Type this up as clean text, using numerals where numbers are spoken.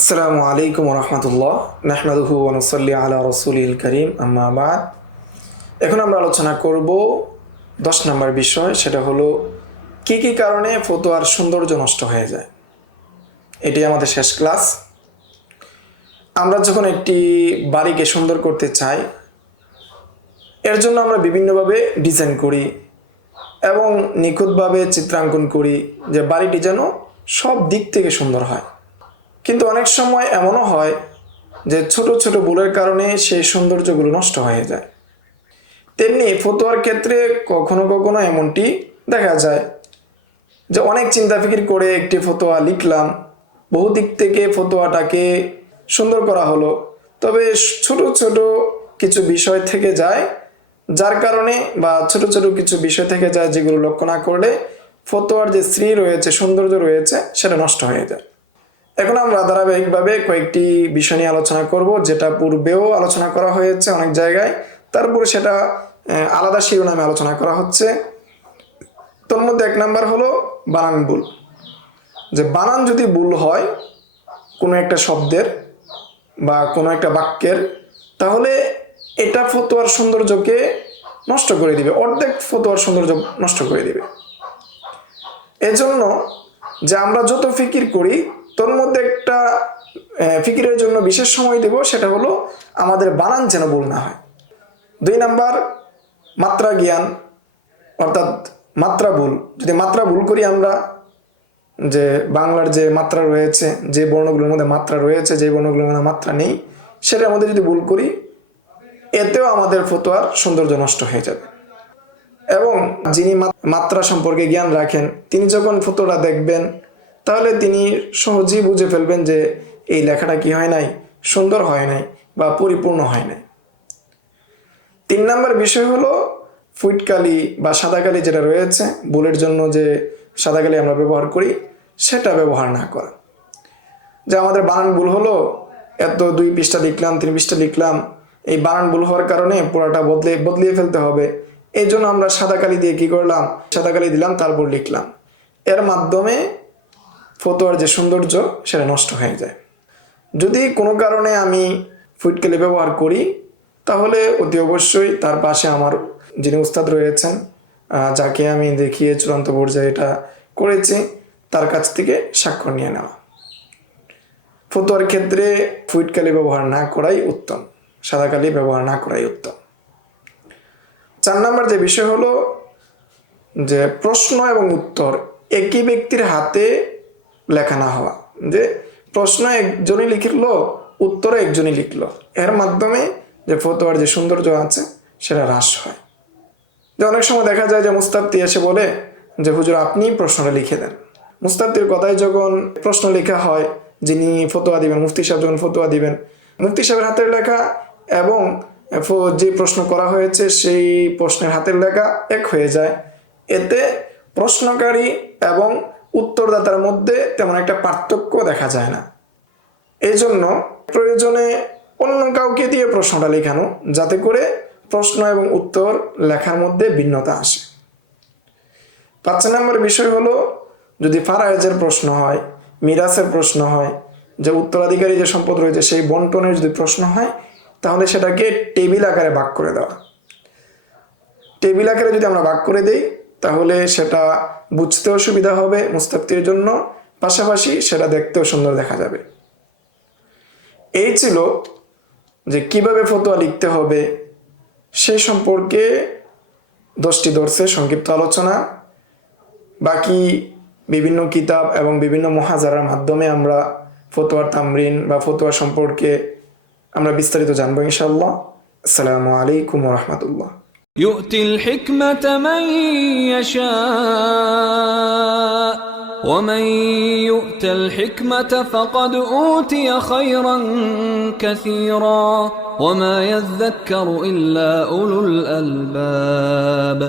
আসসালামু আলাইকুম রহমতুল্লাহ নাহমাদুহু ওয়া নুসাল্লি আলা রাসূলিল কারীম আম্মা বাদ। এখন আমরা আলোচনা করব 10 নম্বর বিষয়, সেটা হলো কি কি কারণে ফতোয়ার সৌন্দর্য নষ্ট হয়ে যায়। এটি আমাদের শেষ ক্লাস। আমরা যখন একটি বাড়িকে সুন্দর করতে চাই, এর জন্য আমরা বিভিন্নভাবে ডিজাইন করি এবং নিখুঁতভাবে চিত্রাঙ্কন করি যে বাড়িটি যেন সব দিক থেকে সুন্দর হয়। কিন্তু অনেক সময় এমনও হয় যে ছোট ছোট ভুলের কারণে সেই সৌন্দর্যগুলো নষ্ট হয়ে যায়। তেমনি ফতোয়ার ক্ষেত্রে কখনো কখনো এমনটি দেখা যায় যে অনেক চিন্তা ফিকির করে একটি ফতোয়া লিখলাম, বহু দিক থেকে ফতোয়াটাকে সুন্দর করা হলো, তবে ছোট ছোট কিছু বিষয় থেকে যায়, যার কারণে বা ছোট ছোট কিছু বিষয় থেকে যায় যেগুলো লক্ষ্য না করলে ফতোয়ার যে শ্রী রয়েছে, সৌন্দর্য রয়েছে, সেটা নষ্ট হয়ে যায়। এখন আমরা ধারাবাহিকভাবে কয়েকটি বিষয় নিয়ে আলোচনা করব, যেটা পূর্বেও আলোচনা করা হয়েছে অনেক জায়গায়, তারপরে সেটা আলাদা শিরোনামে আলোচনা করা হচ্ছে। তোর মধ্যে 1 নাম্বার হলো বানান ভুল। যে বানান যদি ভুল হয় কোনো একটা শব্দের বা কোনো একটা বাক্যের, তাহলে এটা ফতোয়ার সৌন্দর্যকে নষ্ট করে দিবে, অর্ধেক ফতোয়ার সৌন্দর্য নষ্ট করে দিবে। এজন্য যে আমরা যত ফিকির করি, তোর মধ্যে একটা ফিকিরের জন্য বিশেষ সময় দেব, সেটা হলো আমাদের বানান যেন ভুল না হয়। 2 নাম্বার মাত্রা জ্ঞান, অর্থাৎ মাত্রা ভুল। যদি মাত্রা ভুল করি আমরা, যে বাংলার যে মাত্রা রয়েছে, যে বর্ণগুলোর মধ্যে মাত্রা রয়েছে, যে বর্ণগুলোর মধ্যে মাত্রা নেই, সেটার মধ্যে যদি ভুল করি, এতেও আমাদের ফতোয়ার সৌন্দর্য নষ্ট হয়ে যাবে। এবং যিনি মাত্রা সম্পর্কে জ্ঞান রাখেন, তিনি যখন ফতোয়াটা দেখবেন, তাহলে তিনি সহজেই বুঝে ফেলবেন যে এই লেখাটা কি হয় নাই, সুন্দর হয় নাই বা পরিপূর্ণ হয় নাই। 3 নম্বর বিষয় হলো ফুটকালি বা সাদাকালি যেটা রয়েছে, ভুলের জন্য যে সাদাকালি আমরা ব্যবহার করি, সেটা ব্যবহার না করা। যে আমাদের বানান ভুল হলো, এত 2 পৃষ্ঠা লিখলাম, 3 পৃষ্ঠা লিখলাম, এই বানান ভুল হওয়ার কারণে পুরোটা বদলিয়ে ফেলতে হবে। এই জন্য আমরা সাদাকালি দিয়ে কি করলাম, সাদাকালি দিলাম, তারপর লিখলাম। এর মাধ্যমে ফতোয়ার যে সৌন্দর্য, সেটা নষ্ট হয়ে যায়। যদি কোনো কারণে আমি ফুটকালি ব্যবহার করি, তাহলে অতি অবশ্যই তার পাশে আমার যিনি উস্তাদ রয়েছেন, যাকে আমি দেখিয়ে চূড়ান্ত পর্যায়ে এটা করেছি, তার কাছ থেকে স্বাক্ষর নিয়ে নেওয়া। ফতোয়ার ক্ষেত্রে ফুটকালি ব্যবহার না করাই উত্তম, সাদাকালি ব্যবহার না করাই উত্তম। 4 নম্বর যে বিষয় হলো যে প্রশ্ন এবং উত্তর একই ব্যক্তির হাতে লেখা না হওয়া। যে প্রশ্ন একজনই লিখলো, উত্তর একজনই লিখলো, এর মাধ্যমে যে ফতোয়ার যে সৌন্দর্য আছে সেটা হ্রাস হয়। যে অনেক সময় দেখা যায় যে মুস্তাফতি এসে বলে যে হুজুর আপনি প্রশ্নটা লিখে দেন। মুস্তাফতির কথায় যখন প্রশ্ন লেখা হয়, যিনি ফতোয়া দিবেন, মুফতি সাহেব যখন ফতোয়া দিবেন, মুফতি সাহেবের হাতের লেখা এবং যে প্রশ্ন করা হয়েছে সেই প্রশ্নের হাতের লেখা এক হয়ে যায়। এতে প্রশ্নকারী এবং উত্তরদাতার মধ্যে তেমন একটা পার্থক্য দেখা যায় না। এই জন্য প্রয়োজনে অন্য কাউকে দিয়ে প্রশ্নটা লেখানো, যাতে করে প্রশ্ন এবং উত্তর লেখার মধ্যে ভিন্নতা আসে। 5 নম্বর বিষয় হলো যদি ফারায়েজের প্রশ্ন হয়, মিরাসের প্রশ্ন হয়, যে উত্তরাধিকারী যে সম্পদ রয়েছে সেই বন্টনের যদি প্রশ্ন হয়, তাহলে সেটাকে টেবিল আকারে ভাগ করে দেওয়া। টেবিল আকারে যদি আমরা ভাগ করে দেই, তাহলে সেটা বুঝতেও সুবিধা হবে মুস্তাফতির জন্য, পাশাপাশি সেটা দেখতেও সুন্দর দেখা যাবে। এই ছিল যে কিভাবে ফতোয়া লিখতে হবে সেই সম্পর্কে 10টি দর্সে সংক্ষিপ্ত আলোচনা। বাকি বিভিন্ন কিতাব এবং বিভিন্ন মুহাজারার মাধ্যমে আমরা ফতোয়ার তামরিন বা ফতোয়া সম্পর্কে আমরা বিস্তারিত জানবো ইনশাআল্লাহ। আসসালামু আলাইকুম ওয়া রাহমাতুল্লাহ। يؤتي الحكمة من يشاء ومن يؤت الحكمة فقد أوتي خيرا كثيرا وما يذكر إلا أولو الألباب